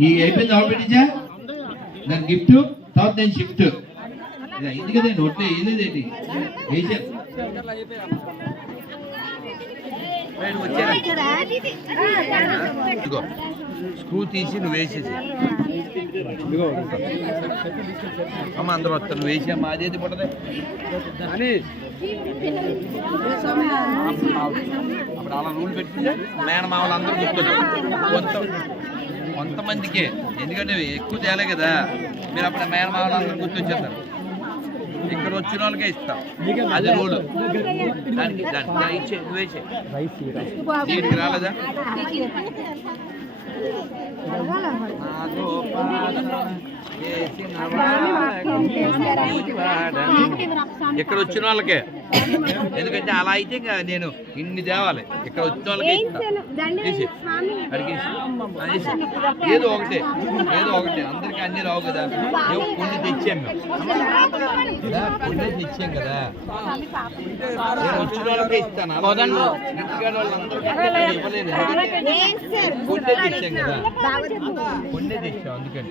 ఈ అయిపోయింది ఆల్రెడీజా దాని గిఫ్ట్ తర్వాత నేను షిఫ్ట్ ఇది అయింది కదండి ఒట్లే వేయలేదేంటి వేసాను స్క్రూ తీసి నువ్వు వేసేసి అమ్మ అందరూ వస్తారు నువ్వు వేసామ్మా అదేది పడదే అప్పుడు అలా రూల్ పెట్టుకుంటే మేనమామలు అందరూ గుర్తొచ్చారు కొంతమందికే ఎందుకంటే ఎక్కువ తేలే కదా మీరు అప్పుడు మేనమామలు అందరూ గుర్తొచ్చేస్తారు ఇక్కడ వచ్చిన వాళ్ళకే ఇస్తాం అది రూల్ దానికి ఇచ్చే నువ్వేసే దీనికి రాలేదా ఇక్కడ వచ్చిన వాళ్ళకే ఎందుకంటే అలా అయితే ఇంకా నేను ఇన్ని తేవాలి ఇక్కడ వచ్చిన వాళ్ళకే ఏదో ఒకటే అందరికి అన్ని రావు కదా కొన్ని తెచ్చాం మేము కొన్ని తెచ్చాం కదా నేను వచ్చిన వాళ్ళకే ఇస్తాను ఇంటికాడ వాళ్ళందరూ ఇవ్వలేదు కొన్ని తెచ్చాం కదా కొన్ని తెచ్చాం అందుకని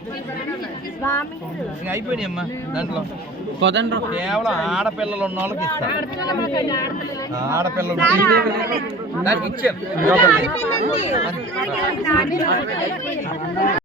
అయిపోయినాయి అమ్మా దాంట్లో కేవలం ఆడపిల్లలు ఉన్న వాళ్ళకి ఇస్తాను ఆడపిల్లలు దానికి ఇచ్చాను